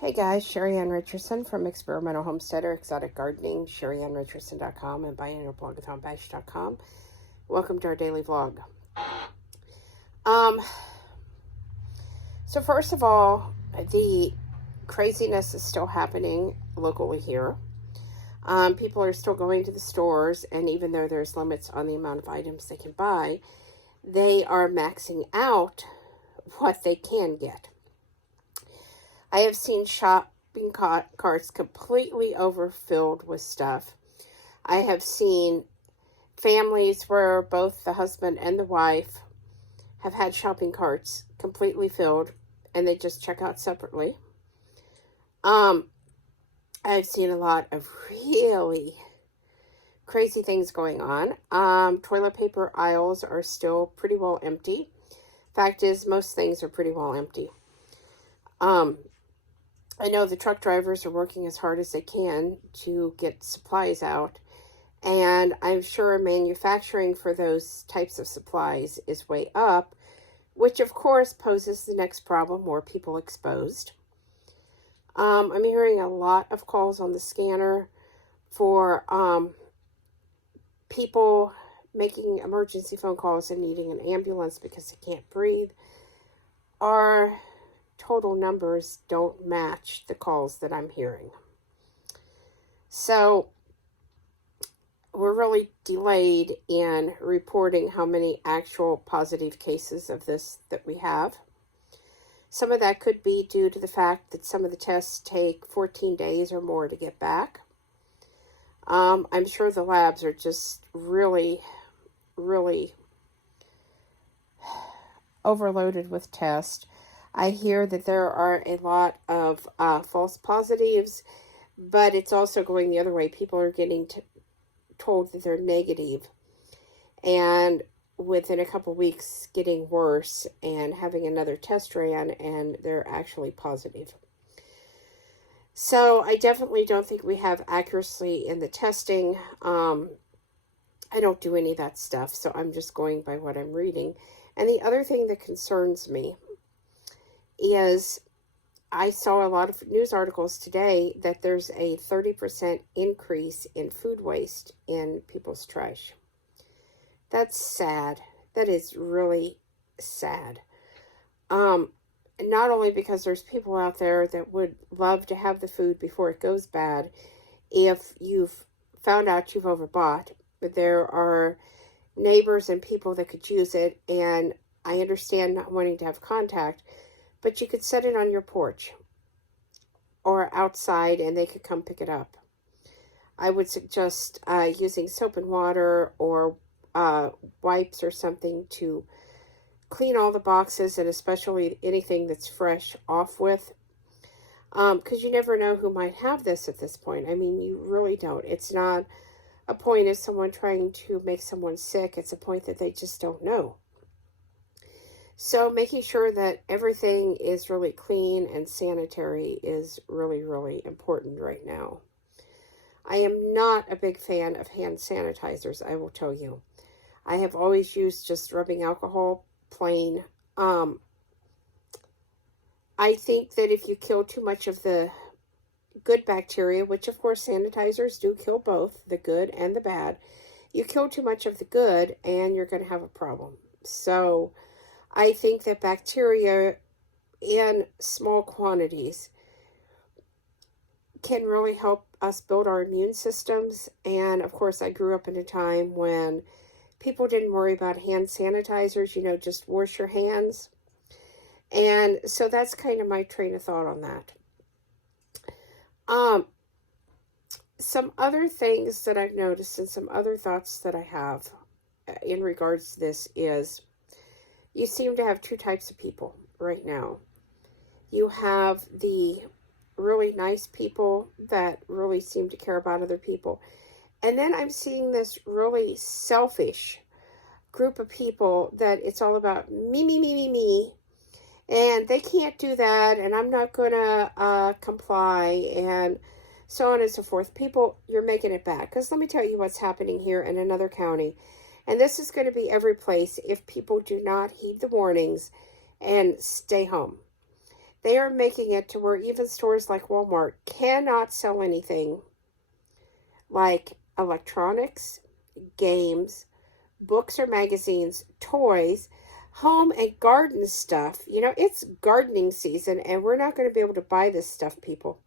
Hey guys, Sheri and Richerson from Experimental Homesteader, Exotic Gardening, SheriandRicherson.com and BuyInYourBlogAthonBash.com. Welcome to our daily vlog. Um, so first of all, the craziness is still happening locally here. People are still going to the stores, and even though there's limits on the amount of items they can buy, they are maxing out what they can get. I have seen shopping carts completely overfilled with stuff. I have seen families where both the husband and the wife have had shopping carts completely filled and they just check out separately. I've seen a lot of really crazy things going on. Toilet paper aisles are still pretty well empty. Fact is, most things are pretty well empty. I know the truck drivers are working as hard as they can to get supplies out, and I'm sure manufacturing for those types of supplies is way up, which of course poses the next problem: more people exposed. I'm hearing a lot of calls on the scanner for people making emergency phone calls and needing an ambulance because they can't breathe. Our total numbers don't match the calls that I'm hearing. So we're really delayed in reporting how many actual positive cases of this that we have. Some of that could be due to the fact that some of the tests take 14 days or more to get back. I'm sure the labs are just really overloaded with tests. I hear that there are a lot of false positives, but it's also going the other way. People are getting told that they're negative, and within a couple weeks getting worse and having another test ran, and they're actually positive. So I definitely don't think we have accuracy in the testing. I don't do any of that stuff, so I'm just going by what I'm reading. And the other thing that concerns me is I saw a lot of news articles today that there's a 30% increase in food waste in people's trash. That's sad. That is really sad. Not only because there's people out there that would love to have the food before it goes bad if you've found out you've overbought, but there are neighbors and people that could use it, and I understand not wanting to have contact, but you could set it on your porch or outside and they could come pick it up. I would suggest using soap and water or wipes or something to clean all the boxes, and especially anything that's fresh off with. Because you never know who might have this at this point. I mean, you really don't. It's not a point of someone trying to make someone sick. It's a point that they just don't know. So making sure that everything is really clean and sanitary is really important right now. I am not a big fan of hand sanitizers, I will tell you. I have always used just rubbing alcohol, plain. I think that if you kill too much of the good bacteria, which of course sanitizers do kill both, the good and the bad, you kill too much of the good and you're going to have a problem. So I think that bacteria in small quantities can really help us build our immune systems. And of course, I grew up in a time when people didn't worry about hand sanitizers, just wash your hands. And so that's kind of my train of thought on that. Some other things that I've noticed and some other thoughts that I have in regards to this is, you seem to have two types of people right now. You have the really nice people that really seem to care about other people. And then I'm seeing this really selfish group of people that it's all about me. And they can't do that, and I'm not going to comply, and so on and so forth. People, you're making it bad. Because let me tell you what's happening here in another county. And this is going to be every place if people do not heed the warnings and stay home. They are making it to where even stores like Walmart cannot sell anything like electronics, games, books or magazines, toys, home and garden stuff. It's gardening season, and we're not going to be able to buy this stuff, people.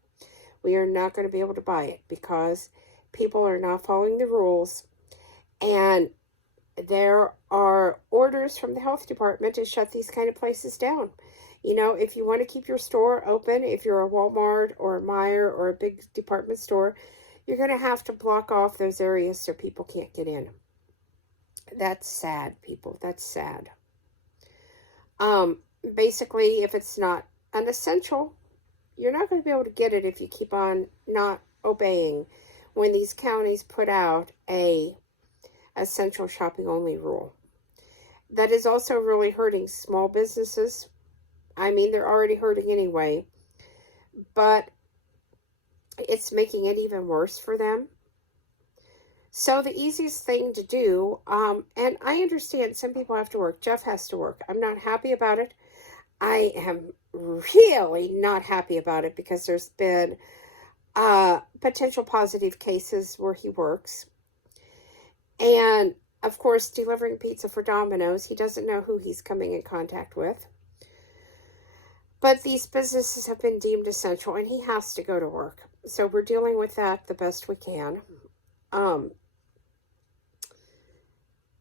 We are not going to be able to buy it because people are not following the rules. And there are orders from the health department to shut these kind of places down. If you want to keep your store open, if you're a Walmart or a Meijer or a big department store, you're going to have to block off those areas so people can't get in. That's sad, people. That's sad. Basically, if it's not an essential, you're not going to be able to get it if you keep on not obeying when these counties put out a essential shopping only rule. That is also really hurting small businesses. I mean, they're already hurting anyway, but it's making it even worse for them. So the easiest thing to do, and I understand some people have to work. Jeff has to work. I'm not happy about it. I am really not happy about it because there's been potential positive cases where he works. And, of course, delivering pizza for Domino's, he doesn't know who he's coming in contact with. But these businesses have been deemed essential, and he has to go to work. So we're dealing with that the best we can.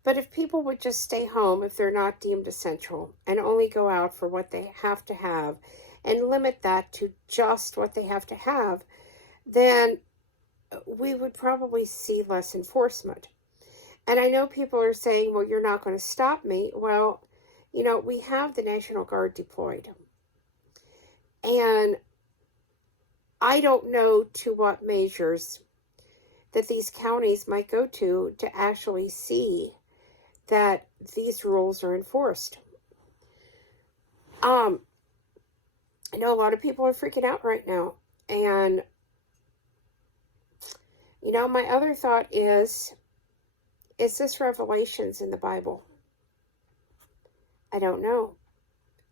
But if people would just stay home if they're not deemed essential and only go out for what they have to have and limit that to just what they have to have, then we would probably see less enforcement. And I know people are saying, well, you're not going to stop me. Well, we have the National Guard deployed. And I don't know to what measures that these counties might go to actually see that these rules are enforced. I know a lot of people are freaking out right now. And, my other thought is this Revelations in the Bible? I don't know.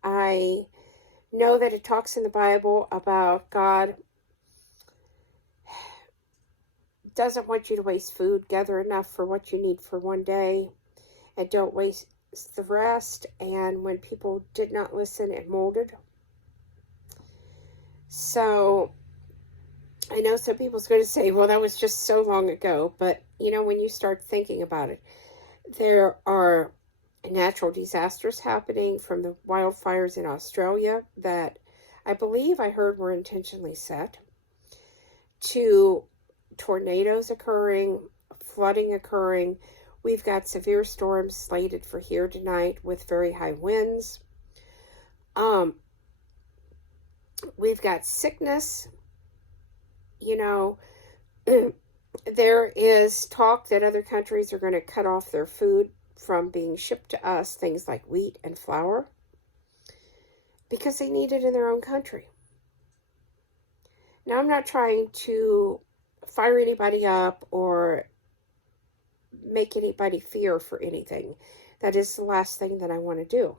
I know that it talks in the Bible about God doesn't want you to waste food. Gather enough for what you need for one day and don't waste the rest. And when people did not listen, it molded. So I know some people's going to say, well, that was just so long ago. But, when you start thinking about it, there are natural disasters happening from the wildfires in Australia that I believe I heard were intentionally set, to tornadoes occurring, flooding occurring. We've got severe storms slated for here tonight with very high winds. We've got sickness. There is talk that other countries are going to cut off their food from being shipped to us, things like wheat and flour, because they need it in their own country. Now, I'm not trying to fire anybody up or make anybody fear for anything. That is the last thing that I want to do.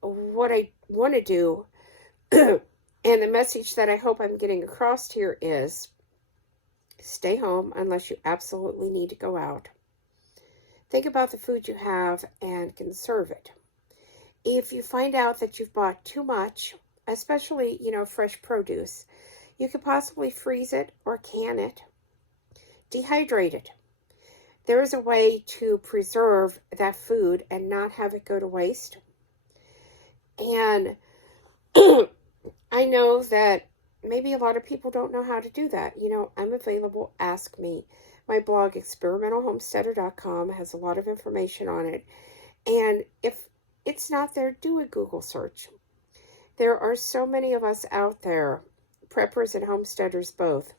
What I want to do, and the message that I hope I'm getting across here is, stay home unless you absolutely need to go out. Think about the food you have and conserve it. If you find out that you've bought too much, especially, fresh produce, you could possibly freeze it or can it, dehydrate it. There is a way to preserve that food and not have it go to waste. And I know that maybe a lot of people don't know how to do that. I'm available. Ask me. My blog, experimentalhomesteader.com, has a lot of information on it. And if it's not there, do a Google search. There are so many of us out there, preppers and homesteaders both,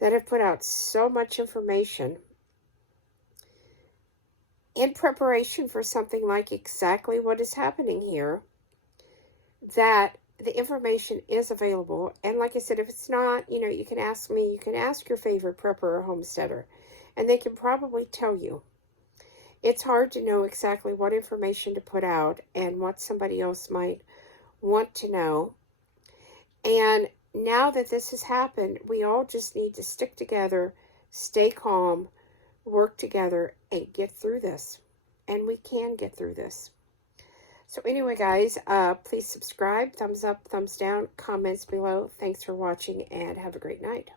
that have put out so much information in preparation for something like exactly what is happening here, that the information is available. And like I said, if it's not, you can ask me, you can ask your favorite prepper or homesteader, and they can probably tell you. It's hard to know exactly what information to put out and what somebody else might want to know. And now that this has happened, we all just need to stick together, stay calm, work together, and get through this. And we can get through this. So anyway, guys, please subscribe, thumbs up, thumbs down, comments below. Thanks for watching, and have a great night.